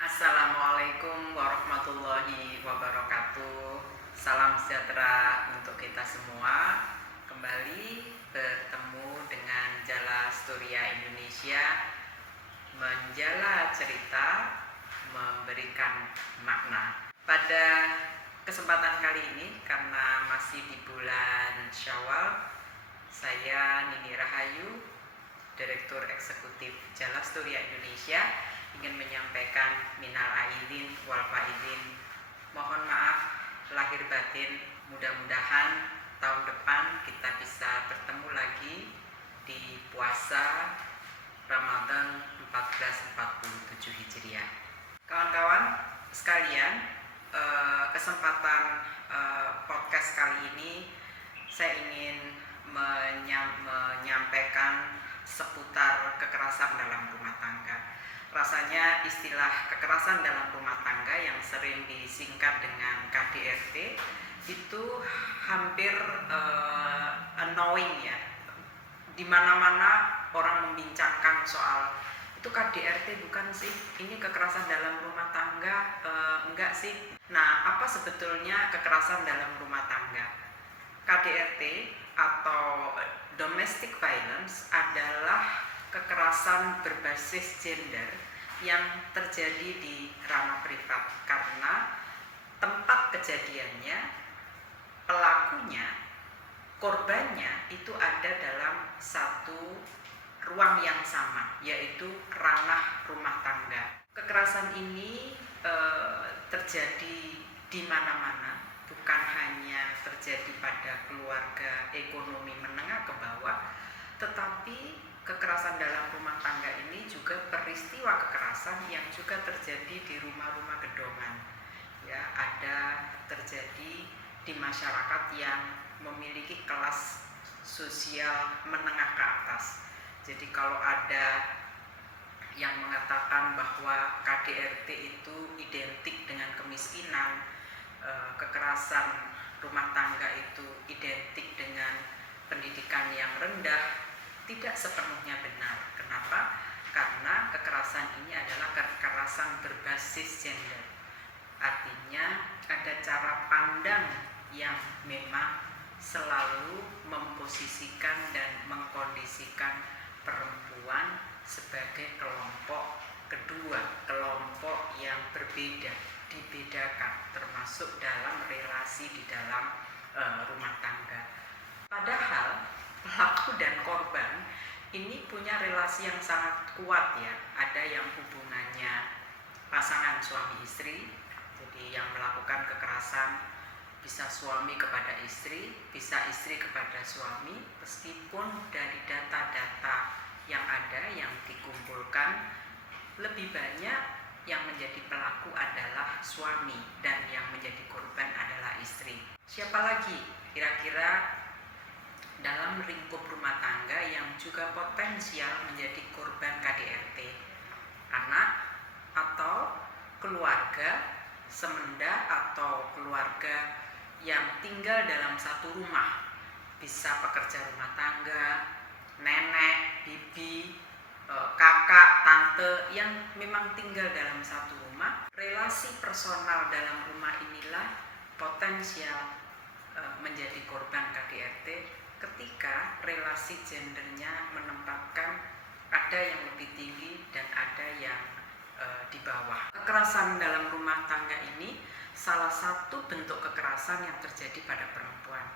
Assalamualaikum warahmatullahi wabarakatuh. Salam sejahtera untuk kita semua. Kembali bertemu dengan Jala Storia Indonesia, menjala cerita, memberikan makna. Pada kesempatan kali ini, karena masih di bulan Syawal, saya Nini Rahayu, Direktur Eksekutif Jala Storia Indonesia, ingin menyampaikan minal aidin wal faizin. Mohon maaf lahir batin. Mudah-mudahan tahun depan kita bisa bertemu lagi di puasa Ramadan 1447 Hijriah. Kawan-kawan sekalian, kesempatan podcast kali ini saya ingin menyampaikan seputar kekerasan dalam rumah tangga. Rasanya istilah kekerasan dalam rumah tangga yang sering disingkat dengan KDRT itu hampir annoying ya. Di mana-mana orang membincangkan soal itu KDRT bukan sih? Ini kekerasan dalam rumah tangga enggak sih? Nah, apa sebetulnya kekerasan dalam rumah tangga? KDRT atau domestic violence adalah kekerasan berbasis gender yang terjadi di ranah privat karena tempat kejadiannya, pelakunya, korbannya itu ada dalam satu ruang yang sama, yaitu ranah rumah tangga. Kekerasan ini terjadi di mana-mana, bukan hanya terjadi pada keluarga ekonomi menengah ke bawah, tetapi kekerasan dalam rumah tangga ini juga peristiwa kekerasan yang juga terjadi di rumah-rumah gedongan. Ya, ada terjadi di masyarakat yang memiliki kelas sosial menengah ke atas. Jadi kalau ada yang mengatakan bahwa KDRT itu identik dengan kemiskinan, kekerasan rumah tangga itu identik dengan pendidikan yang rendah, tidak sepenuhnya benar. Kenapa? Karena kekerasan ini adalah kekerasan berbasis gender. Artinya ada cara pandang yang memang selalu memposisikan dan mengkondisikan perempuan sebagai kelompok kedua, kelompok yang berbeda, dibedakan, termasuk dalam relasi di dalam rumah tangga. Padahal pelaku dan korban ini punya relasi yang sangat kuat ya. Ada yang hubungannya pasangan suami istri, jadi yang melakukan kekerasan bisa suami kepada istri, bisa istri kepada suami, meskipun dari data-data yang ada yang dikumpulkan lebih banyak yang menjadi pelaku adalah suami dan yang menjadi korban adalah istri. Siapa lagi kira-kira dalam lingkup rumah tangga yang juga potensial menjadi korban KDRT? Anak atau keluarga semenda atau keluarga yang tinggal dalam satu rumah, bisa pekerja rumah tangga, nenek, bibi, kakak, tante yang memang tinggal dalam satu rumah. Relasi personal dalam rumah inilah potensial menjadi korban KDRT ketika relasi gendernya menempatkan ada yang lebih tinggi dan ada yang di bawah. Kekerasan dalam rumah tangga ini salah satu bentuk kekerasan yang terjadi pada perempuan.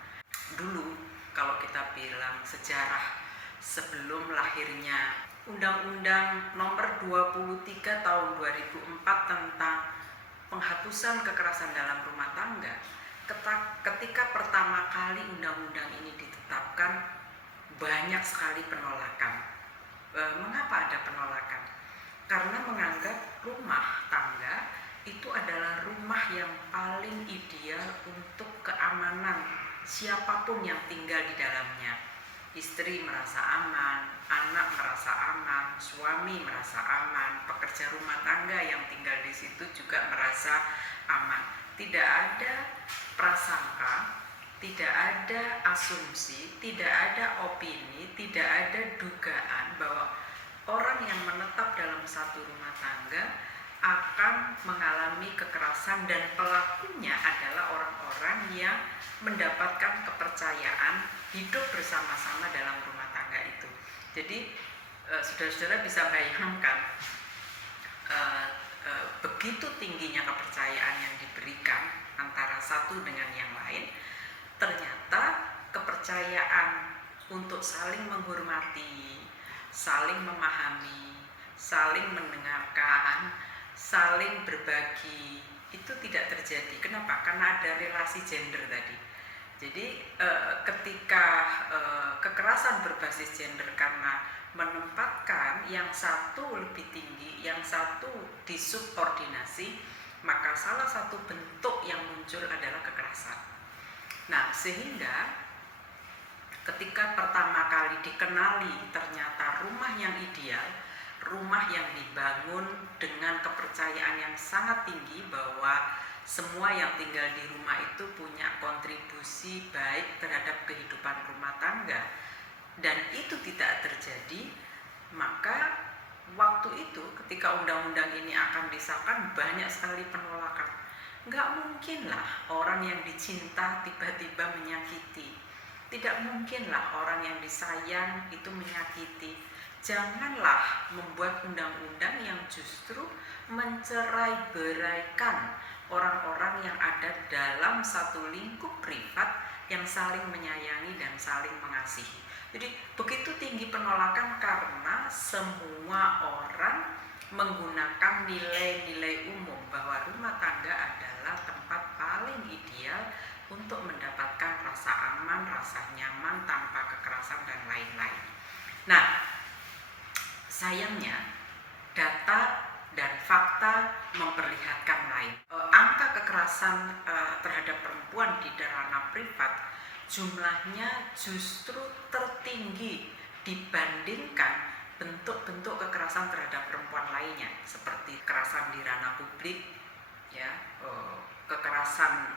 Dulu kalau kita bilang sejarah sebelum lahirnya Undang-Undang Nomor 23 Tahun 2004 tentang penghapusan kekerasan dalam rumah tangga, ketika pertama kali undang-undang ini ditetapkan, banyak sekali penolakan. Mengapa ada penolakan? Karena menganggap rumah tangga itu adalah rumah yang paling ideal untuk keamanan siapapun yang tinggal di dalamnya. Istri merasa aman, anak merasa aman, suami merasa aman, pekerja rumah tangga yang tinggal di situ juga merasa aman. Tidak ada prasangka, tidak ada asumsi, tidak ada opini, tidak ada dugaan bahwa orang yang menetap dalam satu rumah tangga akan mengalami kekerasan dan pelakunya adalah orang-orang yang mendapatkan kepercayaan hidup bersama-sama dalam rumah tangga itu. Jadi saudara-saudara bisa bayangkan begitu tingginya kepercayaan yang diberikan antara satu dengan yang lain, ternyata kepercayaan untuk saling menghormati, saling memahami, saling mendengarkan, saling berbagi itu tidak terjadi. Kenapa? Karena ada relasi gender tadi. Jadi ketika kekerasan berbasis gender karena menempatkan yang satu lebih tinggi, yang satu disubordinasi, maka salah satu bentuk yang muncul adalah kekerasan. Nah, sehingga ketika pertama kali dikenali ternyata rumah yang ideal, rumah yang dibangun dengan kepercayaan yang sangat tinggi bahwa semua yang tinggal di rumah itu punya kontribusi baik terhadap kehidupan rumah tangga, dan itu tidak terjadi, maka waktu itu ketika undang-undang ini akan disahkan banyak sekali penolakan. Nggak mungkinlah orang yang dicinta tiba-tiba menyakiti. Tidak mungkinlah orang yang disayang itu menyakiti. Janganlah membuat undang-undang yang justru mencerai-beraikan orang-orang yang ada dalam satu lingkup privat yang saling menyayangi dan saling mengasihi. Jadi begitu tinggi penolakan karena semua orang menggunakan nilai-nilai umum bahwa rumah tangga adalah tempat paling ideal untuk mendapatkan rasa aman, rasa nyaman tanpa kekerasan dan lain-lain. Nah, sayangnya data dan fakta memperlihatkan lain. Angka kekerasan terhadap perempuan di ranah privat jumlahnya justru tertinggi dibandingkan bentuk-bentuk kekerasan terhadap perempuan lainnya, seperti kekerasan di ranah publik, ya, kekerasan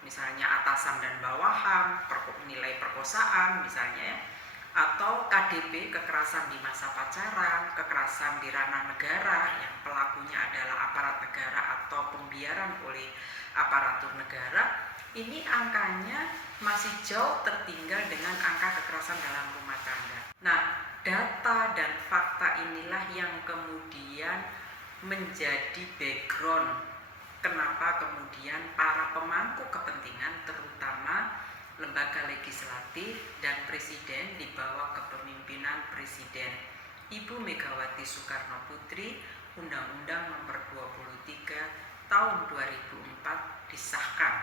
misalnya atasan dan bawahan, nilai perkosaan misalnya, atau KDP, kekerasan di masa pacaran, kekerasan di ranah negara yang pelakunya adalah aparat negara atau pembiaran oleh aparatur negara. Ini angkanya masih jauh tertinggal dengan angka kekerasan dalam rumah tangga. Nah, data dan fakta inilah yang kemudian menjadi background kenapa kemudian para pemangku kepentingan, terutama lembaga legislatif dan presiden di bawah kepemimpinan Presiden Ibu Megawati Soekarno Putri, Undang-Undang Nomor 23 Tahun 2004 disahkan.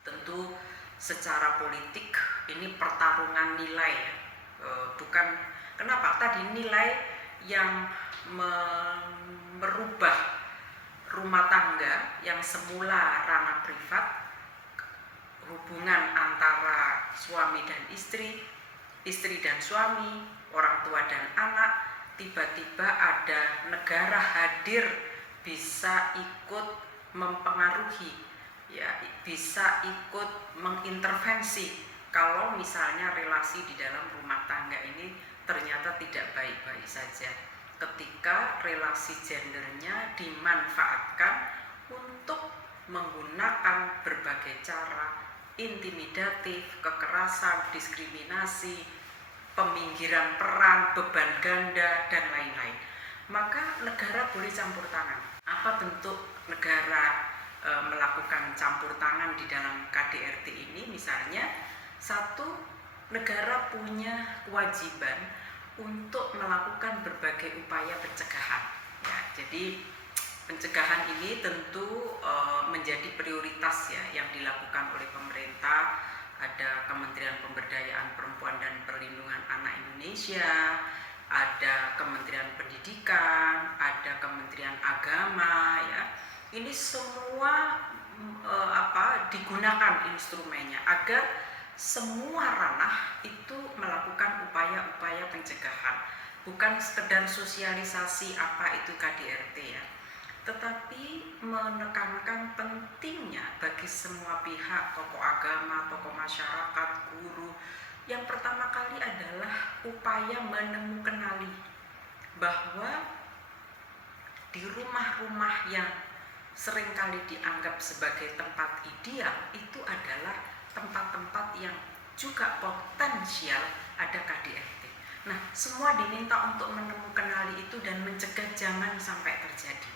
Tentu secara politik ini pertarungan nilai, bukan kenapa tadi nilai yang merubah rumah tangga yang semula ranah privat, hubungan antara suami dan istri dan suami, orang tua dan anak, tiba-tiba ada negara hadir bisa ikut mempengaruhi, ya, bisa ikut mengintervensi kalau misalnya relasi di dalam rumah tangga ini ternyata tidak baik-baik saja, ketika relasi gendernya dimanfaatkan untuk menggunakan berbagai cara intimidatif, kekerasan, diskriminasi, peminggiran peran, beban ganda, dan lain-lain. Maka negara boleh campur tangan. Apa bentuk negara melakukan campur tangan di dalam KDRT ini? Misalnya, satu, negara punya kewajiban untuk melakukan berbagai upaya pencegahan. Ya, jadi pencegahan ini tentu menjadi prioritas, ya, yang dilakukan oleh pemerintah. Ada Kementerian Pemberdayaan Perempuan dan Perlindungan Anak Indonesia, ada Kementerian Pendidikan, ada Kementerian Agama, ya. Ini semua digunakan instrumennya agar semua ranah itu melakukan upaya-upaya pencegahan, bukan sekedar sosialisasi apa itu KDRT, ya, tetapi menekankan pentingnya bagi semua pihak, tokoh agama, tokoh masyarakat, guru. Yang pertama kali adalah upaya menemukan bahwa di rumah-rumah yang seringkali dianggap sebagai tempat ideal itu adalah tempat-tempat yang juga potensial ada KDRT. Nah, semua diminta untuk menemukan hal itu dan mencegah jangan sampai terjadi,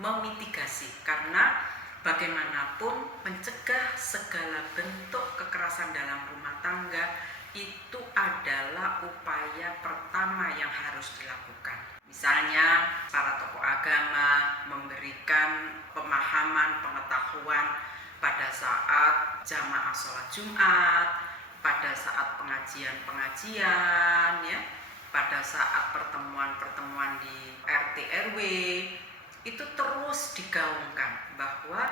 memitigasi, karena bagaimanapun mencegah segala bentuk kekerasan dalam rumah tangga itu adalah upaya pertama yang harus dilakukan. Misalnya para tokoh agama memberikan pemahaman, pengetahuan pada saat jamaah sholat Jumat, pada saat pengajian-pengajian, ya, pada saat pertemuan-pertemuan di RT RW, itu terus digaungkan bahwa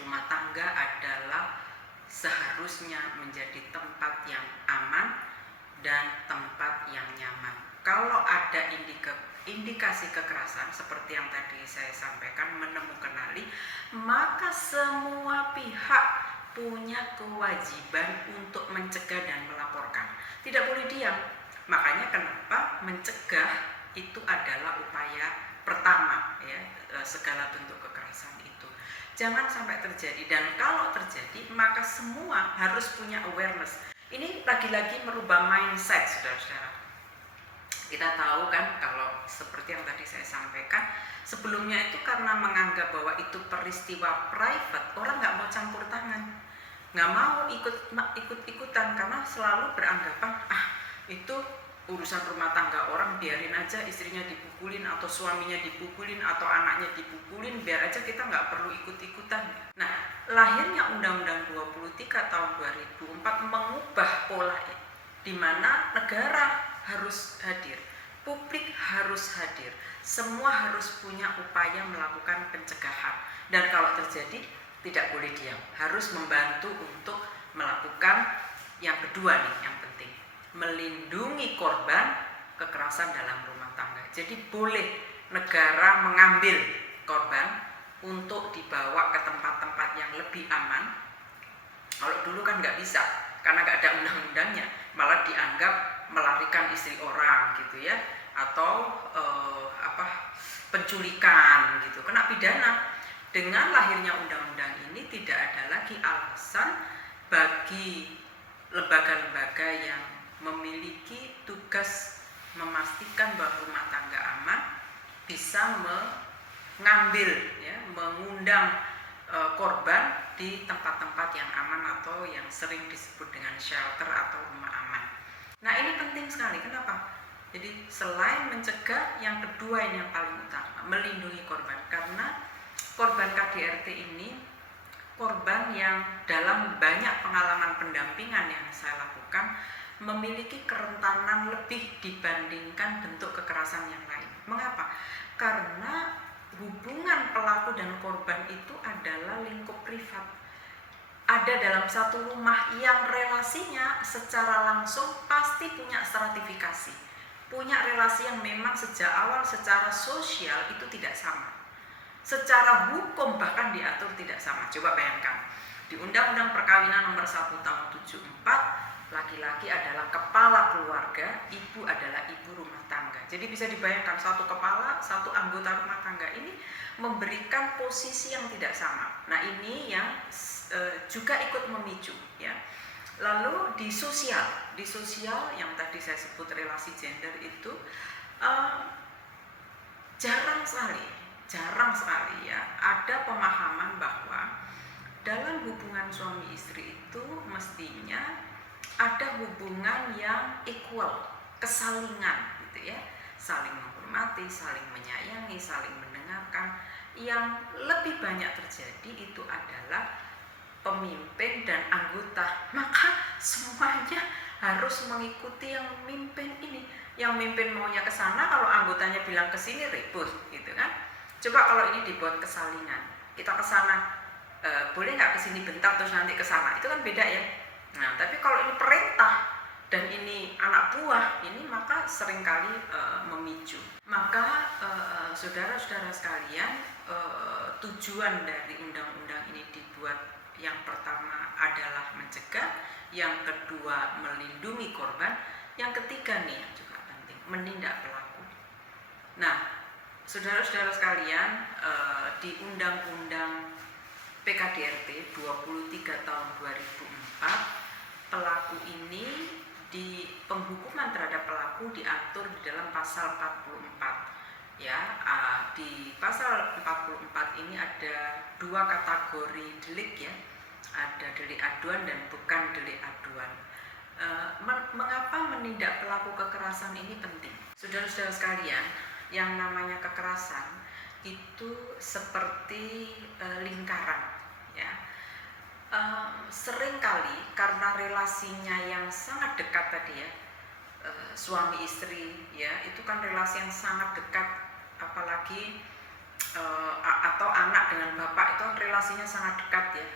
rumah tangga adalah seharusnya menjadi tempat yang aman dan tempat yang nyaman. Kalau ada indikasi kekerasan seperti yang tadi saya sampaikan, menemukan kenali, maka semua pihak punya kewajiban untuk mencegah dan melaporkan. Tidak boleh diam. Makanya kenapa mencegah itu adalah upaya pertama, ya, segala bentuk kekerasan itu. Jangan sampai terjadi, dan kalau terjadi maka semua harus punya awareness. Ini lagi-lagi merubah mindset, saudara-saudara. Kita tahu kan, kalau seperti yang tadi saya sampaikan, sebelumnya itu karena menganggap bahwa itu peristiwa private, orang nggak mau campur tangan, nggak mau ikut-ikutan, karena selalu beranggapan itu urusan rumah tangga orang, biarin aja istrinya dipukulin atau suaminya dipukulin atau anaknya dipukulin, biar aja, kita nggak perlu ikut-ikutan. Nah, lahirnya Undang-Undang 23 tahun 2004 mengubah pola ini, di mana negara harus hadir, publik harus hadir, semua harus punya upaya melakukan pencegahan, dan kalau terjadi tidak boleh diam, harus membantu untuk melakukan yang kedua nih, yang penting, melindungi korban kekerasan dalam rumah tangga. Jadi boleh negara mengambil korban untuk dibawa ke tempat-tempat yang lebih aman. Kalau dulu kan nggak bisa, karena nggak ada undang-undangnya, malah dianggap melarikan istri orang gitu ya, atau penculikan gitu, kena pidana. Dengan lahirnya undang-undang ini tidak ada lagi alasan bagi lembaga-lembaga yang memiliki tugas memastikan bahwa rumah tangga aman bisa mengambil, ya, mengundang korban di tempat-tempat yang aman atau yang sering disebut dengan shelter atau rumah aman. Nah, ini penting sekali. Kenapa? Jadi selain mencegah, yang kedua ini yang paling utama, melindungi korban. Karena korban KDRT ini korban yang dalam banyak pengalaman pendampingan yang saya lakukan memiliki kerentanan lebih dibandingkan bentuk kekerasan yang lain. Mengapa? Karena hubungan pelaku dan korban itu adalah lingkup privat. Ada dalam satu rumah yang relasinya secara langsung pasti punya stratifikasi, punya relasi yang memang sejak awal secara sosial itu tidak sama, secara hukum bahkan diatur tidak sama. Coba bayangkan, di Undang-Undang Perkawinan nomor 1 tahun 74, laki-laki adalah kepala keluarga, ibu adalah ibu rumah tangga. Jadi bisa dibayangkan, satu kepala, satu anggota rumah tangga ini memberikan posisi yang tidak sama. Nah, ini yang juga ikut memicu, ya. Lalu di sosial yang tadi saya sebut relasi gender itu jarang sekali ya ada pemahaman bahwa dalam hubungan suami istri itu mestinya ada hubungan yang equal, kesalingan gitu ya, saling menghormati, saling menyayangi, saling mendengarkan. Yang lebih banyak terjadi itu adalah pemimpin dan anggota, maka semuanya harus mengikuti yang mimpin ini. Yang mimpin maunya ke sana, kalau anggotanya bilang ke sini ribut gitu kan. Coba kalau ini dibuat kesalingan, kita ke sana, boleh nggak ke sini bentar terus nanti ke sana, itu kan beda ya. Nah, tapi kalau ini perintah dan ini anak buah, ini maka seringkali memicu. Maka saudara-saudara sekalian, tujuan dari undang-undang ini dibuat, yang pertama adalah mencegah, yang kedua melindungi korban, yang ketiga nih yang juga penting, menindak pelaku. Nah, Saudara-saudara sekalian, di Undang-Undang PKDRT 23 tahun 2004, pelaku ini di penghukuman terhadap pelaku diatur di dalam pasal 44. Ya, di pasal 44 ini ada dua kategori delik ya. Ada delik aduan dan bukan delik aduan. Mengapa menindak pelaku kekerasan ini penting? Saudara-saudara sekalian, yang namanya kekerasan itu seperti lingkaran ya. Seringkali karena relasinya yang sangat dekat tadi ya, suami istri ya, itu kan relasi yang sangat dekat, apalagi atau anak dengan bapak itu kan relasinya sangat dekat ya.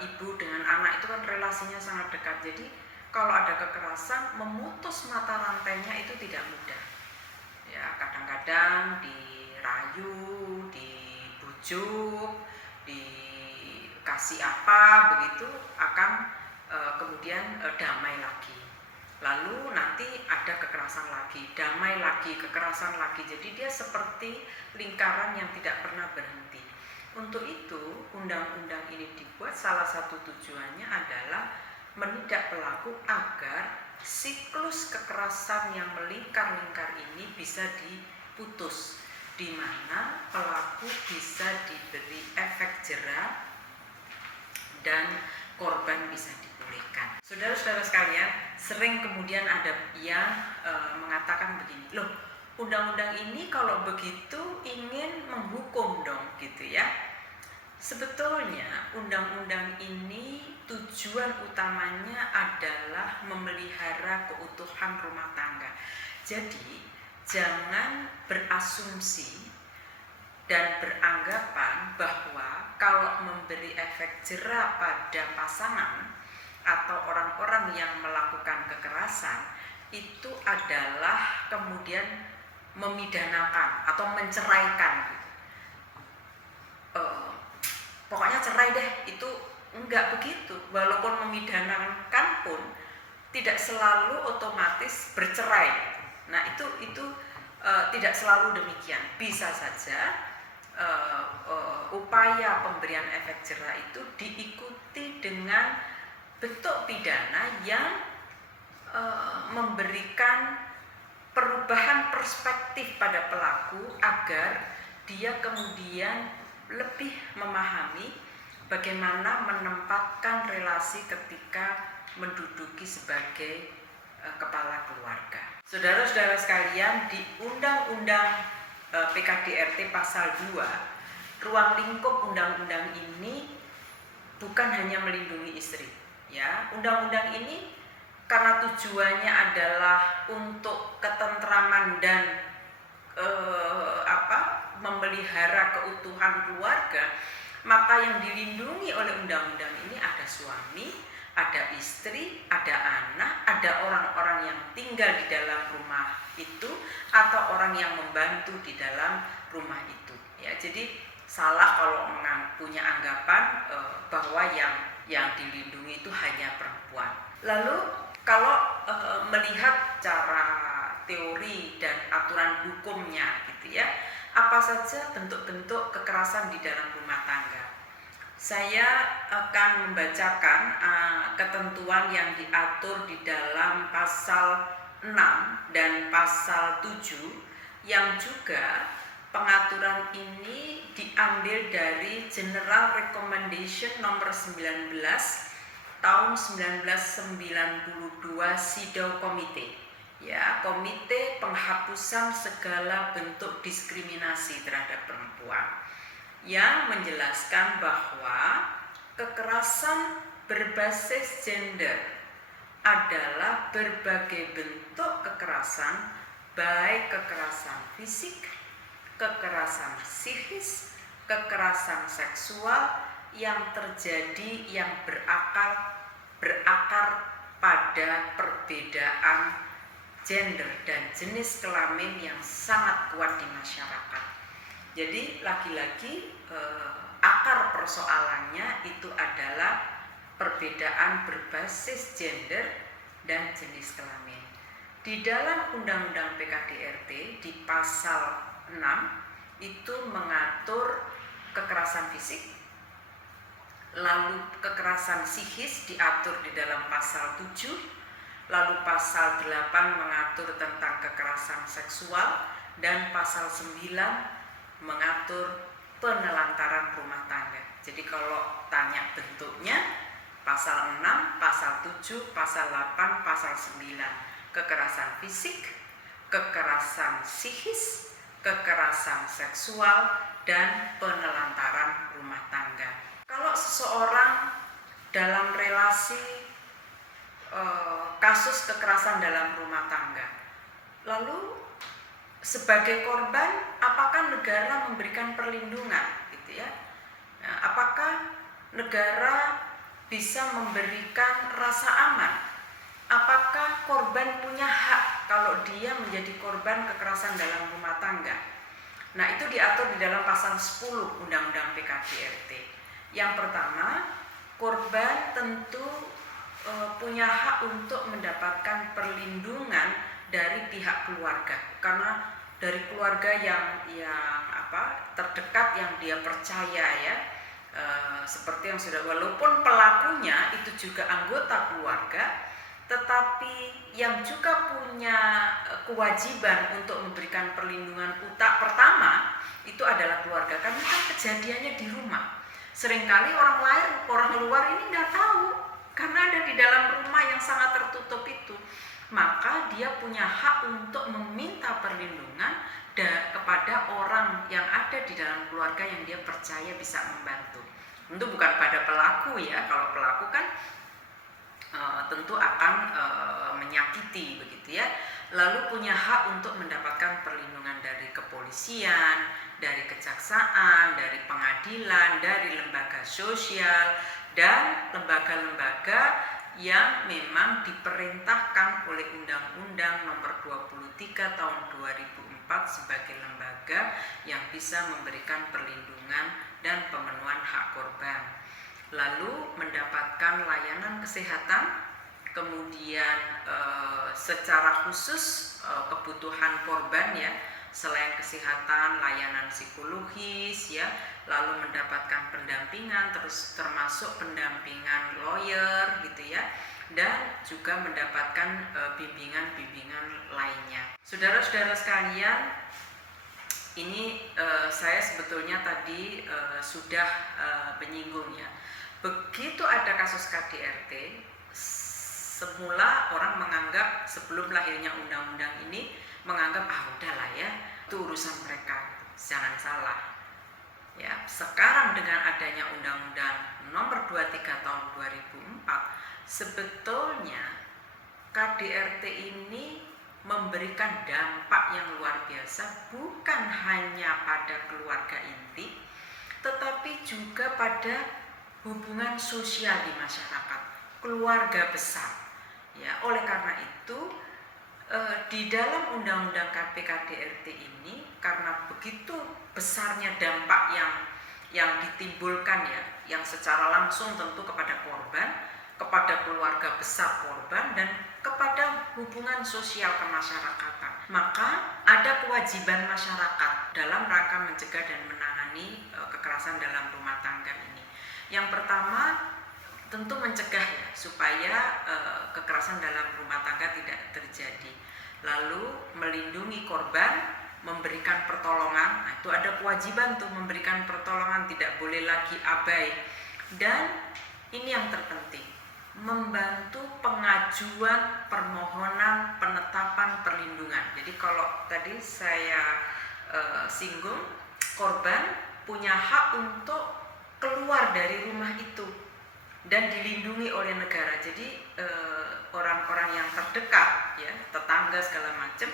Ibu dengan anak itu kan relasinya sangat dekat. Jadi kalau ada kekerasan, memutus mata rantainya itu tidak mudah. Ya, kadang-kadang dirayu, dibujuk, dikasih apa begitu akan kemudian damai lagi. Lalu nanti ada kekerasan lagi, damai lagi, kekerasan lagi. Jadi dia seperti lingkaran yang tidak pernah berhenti. Untuk itu, undang-undang ini dibuat, salah satu tujuannya adalah menindak pelaku agar siklus kekerasan yang melingkar-lingkar ini bisa diputus, di mana pelaku bisa diberi efek jera dan korban bisa dipulihkan. Saudara-saudara sekalian, sering kemudian ada yang mengatakan begini, loh, undang-undang ini kalau begitu ingin menghukum dong gitu ya. Sebetulnya undang-undang ini tujuan utamanya adalah memelihara keutuhan rumah tangga. Jadi jangan berasumsi dan beranggapan bahwa kalau memberi efek jera pada pasangan atau orang-orang yang melakukan kekerasan itu adalah kemudian memidanakan atau menceraikan. Pokoknya cerai deh, itu enggak begitu. Walaupun memidanakan pun tidak selalu otomatis bercerai. Nah itu tidak selalu demikian. Bisa saja upaya pemberian efek jera itu diikuti dengan bentuk pidana yang memberikan perubahan perspektif pada pelaku agar dia kemudian lebih memahami bagaimana menempatkan relasi ketika menduduki sebagai kepala keluarga. Saudara-saudara sekalian, di Undang-Undang PKDRT pasal 2, ruang lingkup undang-undang ini bukan hanya melindungi istri. Ya, undang-undang ini karena tujuannya adalah untuk ketentraman dan memelihara keutuhan keluarga, maka yang dilindungi oleh undang-undang ini ada suami, ada istri, ada anak, ada orang-orang yang tinggal di dalam rumah itu atau orang yang membantu di dalam rumah itu. Ya, jadi salah kalau punya anggapan bahwa yang dilindungi itu hanya perempuan. Lalu kalau melihat cara teori dan aturan hukumnya gitu ya, apa saja bentuk-bentuk kekerasan di dalam rumah tangga. Saya akan membacakan ketentuan yang diatur di dalam pasal 6 dan pasal 7 yang juga pengaturan ini diambil dari General Recommendation nomor 19 tahun 1992 CEDAW Committee. Ya, Komite Penghapusan Segala Bentuk Diskriminasi Terhadap Perempuan, yang menjelaskan bahwa kekerasan berbasis gender adalah berbagai bentuk kekerasan, baik kekerasan fisik, kekerasan psikis, kekerasan seksual yang terjadi yang berakar pada perbedaan gender dan jenis kelamin yang sangat kuat di masyarakat. Jadi lagi-lagi akar persoalannya itu adalah perbedaan berbasis gender dan jenis kelamin. Di dalam Undang-Undang PKDRT di pasal 6 itu mengatur kekerasan fisik, lalu kekerasan psikis diatur di dalam pasal 7, lalu pasal 8 mengatur tentang kekerasan seksual, dan pasal 9 mengatur penelantaran rumah tangga. Jadi kalau tanya bentuknya, pasal 6, pasal 7, pasal 8, pasal 9, kekerasan fisik, kekerasan psikis, kekerasan seksual, dan penelantaran rumah tangga. Kalau seseorang dalam relasi kasus kekerasan dalam rumah tangga, lalu sebagai korban, apakah negara memberikan perlindungan, gitu ya? Nah, apakah negara bisa memberikan rasa aman? Apakah korban punya hak kalau dia menjadi korban kekerasan dalam rumah tangga? Nah, itu diatur di dalam pasal 10 Undang-Undang PKDRT. Yang pertama, korban tentu punya hak untuk mendapatkan perlindungan dari pihak keluarga, karena dari keluarga yang terdekat yang dia percaya, ya. Seperti yang sudah, walaupun pelakunya itu juga anggota keluarga, tetapi yang juga punya kewajiban untuk memberikan perlindungan pertama itu adalah keluarga, karena kan kejadiannya di rumah. Seringkali orang luar ini nggak tahu, karena ada di dalam rumah yang sangat tertutup itu. Maka dia punya hak untuk meminta perlindungan kepada orang yang ada di dalam keluarga yang dia percaya bisa membantu. Tentu bukan pada pelaku, ya. Kalau pelaku kan tentu akan menyakiti, begitu ya. Lalu punya hak untuk mendapatkan perlindungan dari kepolisian, dari kejaksaan, dari pengadilan, dari lembaga sosial, dan lembaga-lembaga yang memang diperintahkan oleh Undang-Undang Nomor 23 Tahun 2004 sebagai lembaga yang bisa memberikan perlindungan dan pemenuhan hak korban. Lalu mendapatkan layanan kesehatan, kemudian secara khusus kebutuhan korban, ya, selain kesehatan, layanan psikologis, ya, lalu mendapatkan pendampingan, termasuk pendampingan lawyer, gitu ya, dan juga mendapatkan bimbingan-bimbingan lainnya. Saudara-saudara sekalian, ini saya sebetulnya tadi sudah menyinggung, ya. Begitu ada kasus KDRT, semula orang menganggap, sebelum lahirnya undang-undang ini, menganggap udahlah, ya, itu urusan mereka, jangan salah, ya. Sekarang dengan adanya Undang-Undang Nomor 23 Tahun 2004, sebetulnya KDRT ini memberikan dampak yang luar biasa, bukan hanya pada keluarga inti, tetapi juga pada hubungan sosial di masyarakat, keluarga besar, ya. Oleh karena itu, di dalam Undang-Undang KDRT ini, karena begitu besarnya dampak yang ditimbulkan, ya, yang secara langsung tentu kepada korban, kepada keluarga besar korban, dan kepada hubungan sosial kemasyarakatan, maka ada kewajiban masyarakat dalam rangka mencegah dan menangani kekerasan dalam rumah tangga ini. Yang pertama, tentu mencegah, ya, supaya kekerasan dalam rumah tangga tidak terjadi. Lalu melindungi korban, memberikan pertolongan. Nah, itu ada kewajiban untuk memberikan pertolongan, tidak boleh lagi abai. Dan ini yang terpenting, membantu pengajuan permohonan penetapan perlindungan. Jadi kalau tadi saya singgung, korban punya hak untuk keluar dari rumah itu dan dilindungi oleh negara. Jadi orang-orang yang terdekat, ya, tetangga segala macam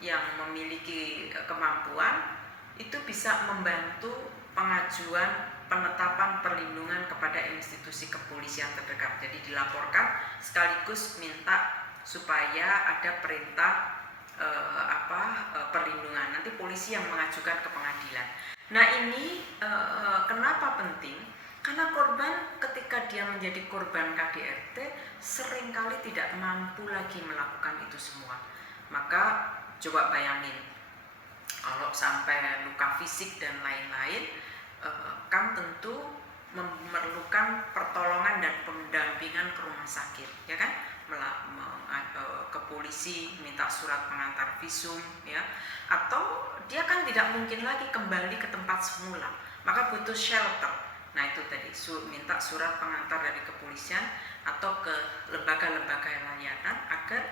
yang memiliki kemampuan itu bisa membantu pengajuan penetapan perlindungan kepada institusi kepolisian terdekat. Jadi dilaporkan sekaligus minta supaya ada perintah perlindungan. Nanti polisi yang mengajukan ke pengadilan. Nah, ini kenapa penting? Karena korban ketika dia menjadi korban KDRT seringkali tidak mampu lagi melakukan itu semua. Maka coba bayangin, Kalau sampai luka fisik dan lain-lain, kan tentu memerlukan pertolongan dan pendampingan ke rumah sakit, ya kan? Ke polisi minta surat pengantar visum, ya, atau dia kan tidak mungkin lagi kembali ke tempat semula, maka butuh shelter. Nah itu tadi minta surat pengantar dari kepolisian atau ke lembaga-lembaga layanan agar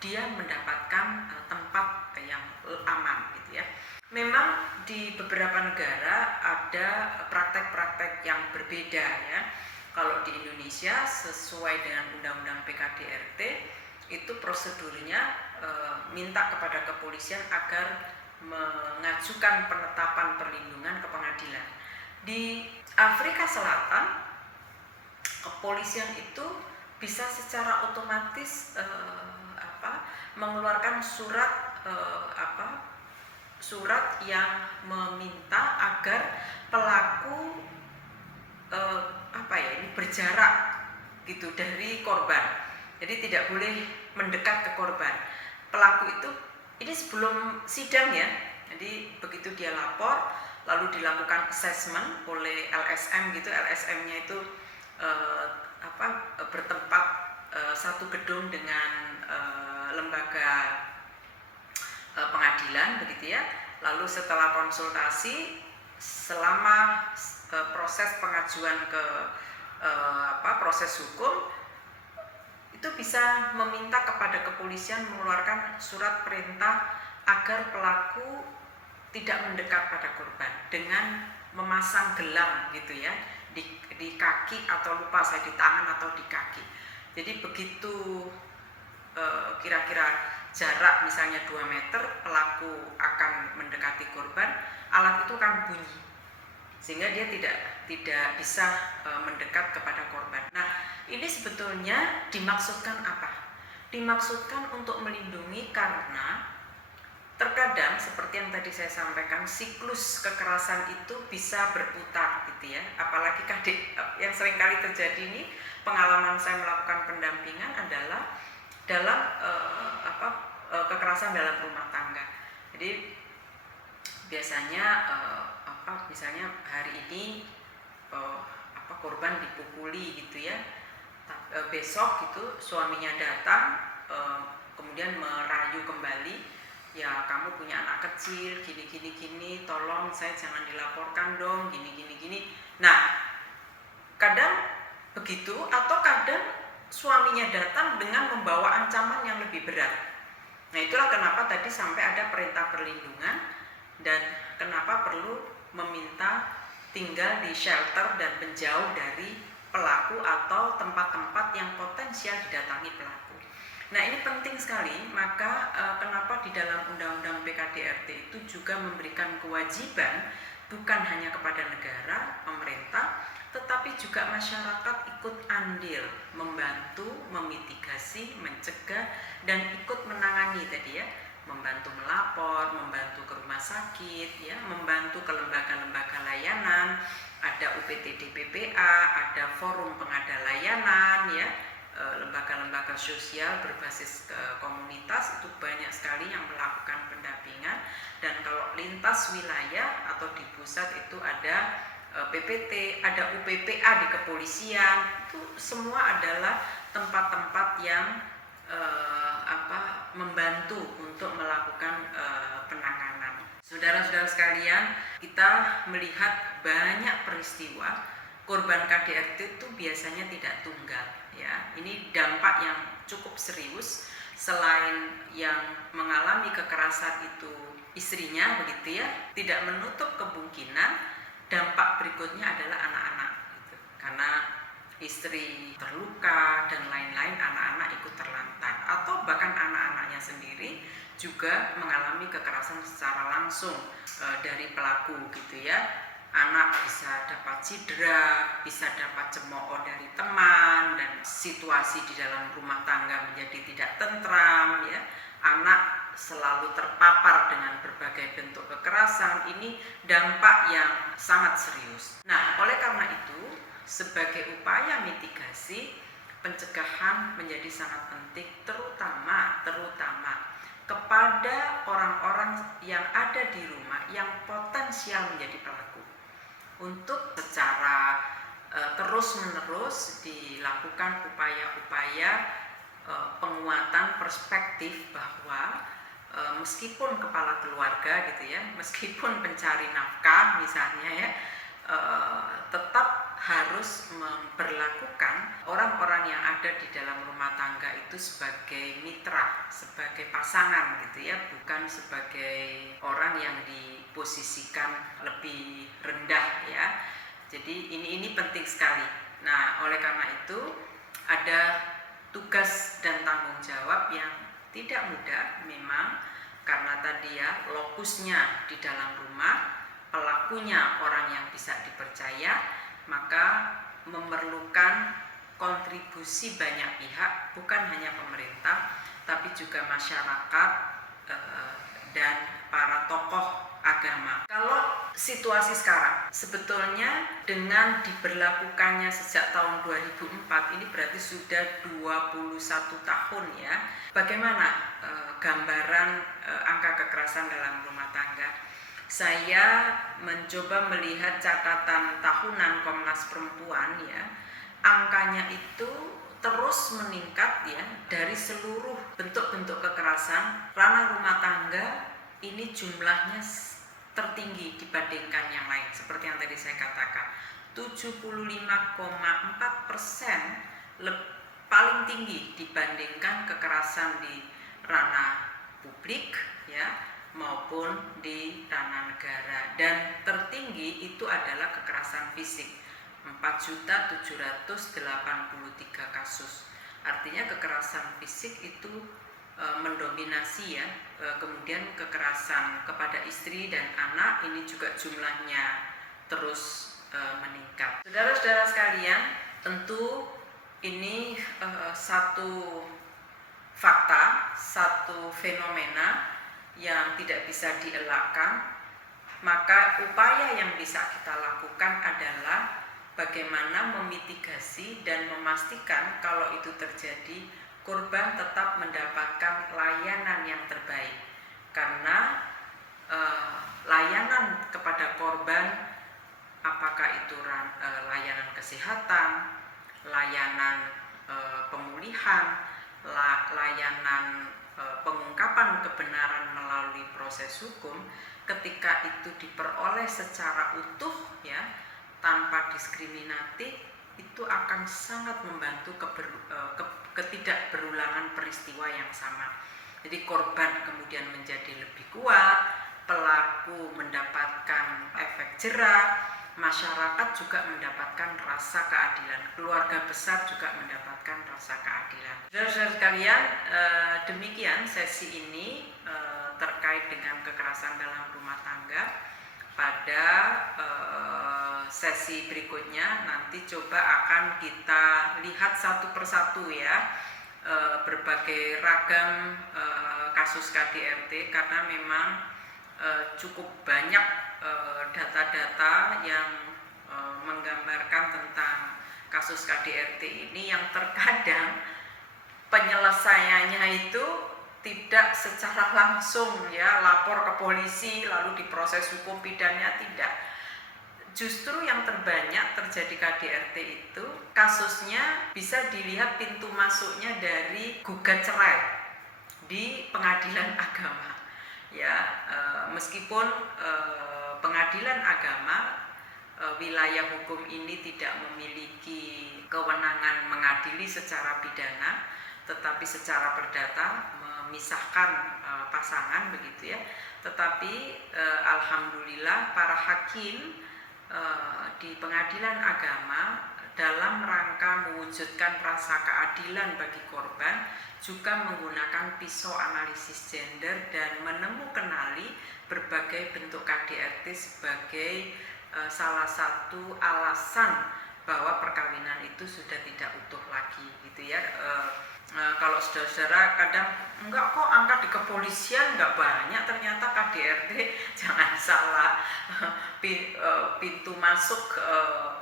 dia mendapatkan tempat yang aman gitu ya. Memang di beberapa negara ada praktek-praktek yang berbeda ya. Kalau di Indonesia sesuai dengan Undang-Undang PKDRT itu prosedurnya minta kepada kepolisian agar mengajukan penetapan perlindungan ke pengadilan. Di Afrika Selatan kepolisian itu bisa secara otomatis mengeluarkan surat yang meminta agar pelaku ini berjarak gitu dari korban. Jadi tidak boleh mendekat ke korban. Pelaku itu ini sebelum sidang ya. Jadi begitu dia lapor lalu dilakukan assessment oleh LSM gitu. LSM-nya itu bertempat satu gedung dengan lembaga pengadilan begitu ya. Lalu setelah konsultasi selama proses pengajuan ke proses hukum itu bisa meminta kepada kepolisian mengeluarkan surat perintah agar pelaku tidak mendekat pada korban dengan memasang gelang gitu ya di kaki atau lupa saya di tangan atau di kaki. Jadi begitu kira-kira jarak misalnya 2 meter pelaku akan mendekati korban, alat itu kan bunyi sehingga dia tidak bisa mendekat kepada korban. Nah, ini sebetulnya dimaksudkan apa? Dimaksudkan untuk melindungi karena terkadang seperti yang tadi saya sampaikan siklus kekerasan itu bisa berputar gitu ya. Apalagi yang seringkali terjadi ini pengalaman saya melakukan pendampingan adalah dalam kekerasan dalam rumah tangga. Jadi biasanya misalnya hari ini korban dipukuli gitu ya, besok gitu suaminya datang kemudian merayu kembali, ya kamu punya anak kecil gini, tolong saya jangan dilaporkan dong gini. Nah kadang begitu atau kadang suaminya datang dengan membawa ancaman yang lebih berat. Nah itulah kenapa tadi sampai ada perintah perlindungan dan kenapa perlu meminta tinggal di shelter dan menjauh dari pelaku atau tempat-tempat yang potensial didatangi pelaku. Nah ini penting sekali, maka kenapa di dalam Undang-Undang PKDRT itu juga memberikan kewajiban bukan hanya kepada negara, pemerintah, tetapi juga masyarakat ikut andil, membantu, memitigasi, mencegah, dan ikut menangani tadi ya, membantu melapor, membantu ke rumah sakit, ya, membantu ke lembaga-lembaga layanan, ada UPTD PPA, ada forum pengada layanan, ya, lembaga-lembaga sosial berbasis komunitas itu banyak sekali yang melakukan pendampingan. Dan kalau lintas wilayah atau di pusat itu ada PPT, ada UPPA di kepolisian, itu semua adalah tempat-tempat yang membantu untuk melakukan penanganan. Saudara-saudara sekalian, kita melihat banyak peristiwa korban KDRT itu biasanya tidak tunggal ya. Ini dampak yang cukup serius. Selain yang mengalami kekerasan itu istrinya begitu ya, tidak menutup kemungkinan dampak berikutnya adalah anak-anak gitu. Karena istri terluka dan lain-lain, anak-anak ikut terlantar atau bahkan anak-anaknya sendiri juga mengalami kekerasan secara langsung dari pelaku gitu ya. Anak bisa dapat cedera, bisa dapat cemooh dari teman, dan situasi di dalam rumah tangga menjadi tidak tentram ya. Anak selalu terpapar dengan berbagai bentuk kekerasan, ini dampak yang sangat serius. Nah, oleh karena itu sebagai upaya mitigasi, pencegahan menjadi sangat penting, terutama kepada orang orang-orang yang ada di rumah yang potensial menjadi pelaku, untuk secara terus-menerus dilakukan upaya-upaya penguatan perspektif bahwa meskipun kepala keluarga gitu ya, meskipun pencari nafkah misalnya ya, tetap harus memperlakukan orang-orang yang ada di dalam rumah tangga itu sebagai mitra, sebagai pasangan gitu ya, bukan sebagai orang yang diposisikan lebih rendah ya. Jadi ini penting sekali. Nah, oleh karena itu ada tugas dan tanggung jawab yang tidak mudah memang, karena tadi ya lokusnya di dalam rumah, pelakunya orang yang bisa dipercaya, maka memerlukan kontribusi banyak pihak, bukan hanya pemerintah tapi juga masyarakat dan para tokoh agama. Kalau situasi sekarang sebetulnya dengan diberlakukannya sejak tahun 2004 ini berarti sudah 21 tahun ya. Bagaimana gambaran angka kekerasan dalam rumah tangga? Saya mencoba melihat catatan tahunan Komnas Perempuan ya. Angkanya itu terus meningkat ya, dari seluruh bentuk-bentuk kekerasan ranah rumah tangga ini jumlahnya tertinggi dibandingkan yang lain. Seperti yang tadi saya katakan, 75,4% paling tinggi dibandingkan kekerasan di ranah publik ya maupun di ranah negara, dan tertinggi itu adalah kekerasan fisik, 4.783 kasus. Artinya kekerasan fisik itu mendominasi ya, kemudian kekerasan kepada istri dan anak ini juga jumlahnya terus meningkat. Saudara-saudara sekalian, tentu ini satu fakta, satu fenomena yang tidak bisa dielakkan. Maka upaya yang bisa kita lakukan adalah bagaimana memitigasi dan memastikan kalau itu terjadi, korban tetap mendapatkan layanan yang terbaik. Karena layanan kepada korban, apakah itu layanan kesehatan, layanan pemulihan, layanan pengungkapan kebenaran melalui proses hukum, ketika itu diperoleh secara utuh ya, tanpa diskriminatif, itu akan sangat membantu ketidakberulangan peristiwa yang sama. Jadi korban kemudian menjadi lebih kuat, pelaku mendapatkan efek jera, masyarakat juga mendapatkan rasa keadilan, keluarga besar juga mendapatkan rasa keadilan. Saudara-saudara sekalian, demikian sesi ini terkait dengan kekerasan dalam rumah tangga. Pada sesi berikutnya nanti coba akan kita lihat satu persatu ya, berbagai ragam kasus KDRT, karena memang cukup banyak data-data yang menggambarkan tentang kasus KDRT ini yang terkadang penyelesaiannya itu tidak secara langsung ya, lapor ke polisi lalu diproses hukum pidana, tidak. Justru yang terbanyak terjadi KDRT itu kasusnya bisa dilihat pintu masuknya dari gugat cerai di pengadilan agama ya, meskipun pengadilan agama wilayah hukum ini tidak memiliki kewenangan mengadili secara pidana, tetapi secara perdata memisahkan pasangan begitu ya. Tetapi alhamdulillah para hakim di pengadilan agama dalam rangka mewujudkan rasa keadilan bagi korban juga menggunakan pisau analisis gender dan menemukenali berbagai bentuk KDRT sebagai salah satu alasan bahwa perkawinan itu sudah tidak utuh lagi gitu ya. Kalau saudara-saudara kadang enggak kok angka di kepolisian enggak banyak, ternyata KDRT jangan salah pintu masuk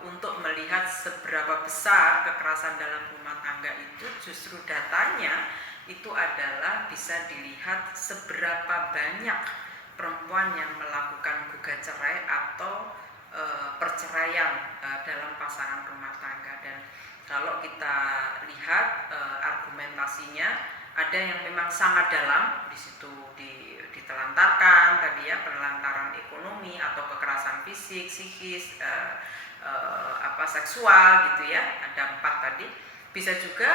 untuk melihat seberapa besar kekerasan dalam rumah tangga itu justru datanya itu adalah bisa dilihat seberapa banyak perempuan yang melakukan gugat cerai atau perceraian dalam pasangan rumah tangga. Dan kalau kita lihat argumentasinya, ada yang memang sangat dalam di situ, ditelantarkan tadi ya, penelantaran ekonomi atau kekerasan fisik, psikis, seksual gitu ya, ada 4 tadi. Bisa juga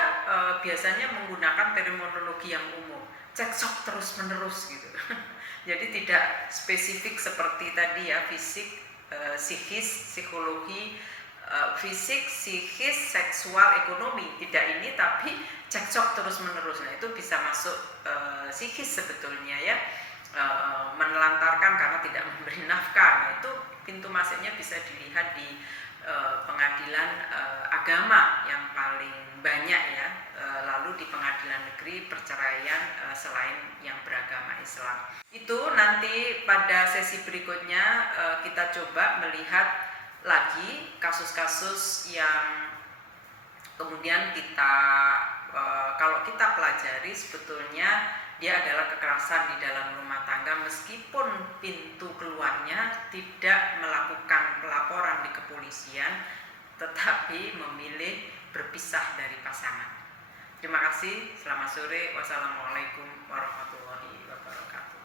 biasanya menggunakan terminologi yang umum, cekcok terus menerus gitu. Jadi tidak spesifik seperti tadi ya, fisik, psikis, psikologi, fisik, psikis, seksual, ekonomi, tidak ini, tapi cekcok terus menerus. Nah itu bisa masuk psikis sebetulnya ya, menelantarkan karena tidak memberi nafkah. Nah itu pintu masuknya bisa dilihat di pengadilan agama yang paling banyak ya, lalu di pengadilan negeri perceraian selain yang beragama Islam. Itu nanti pada sesi berikutnya kita coba melihat lagi kasus-kasus yang kemudian kita kalau kita pelajari sebetulnya dia adalah kekerasan di dalam rumah tangga, meskipun pintu keluarnya tidak melakukan pelaporan di kepolisian, tetapi memilih berpisah dari pasangan. Terima kasih, selamat sore, wassalamualaikum warahmatullahi wabarakatuh.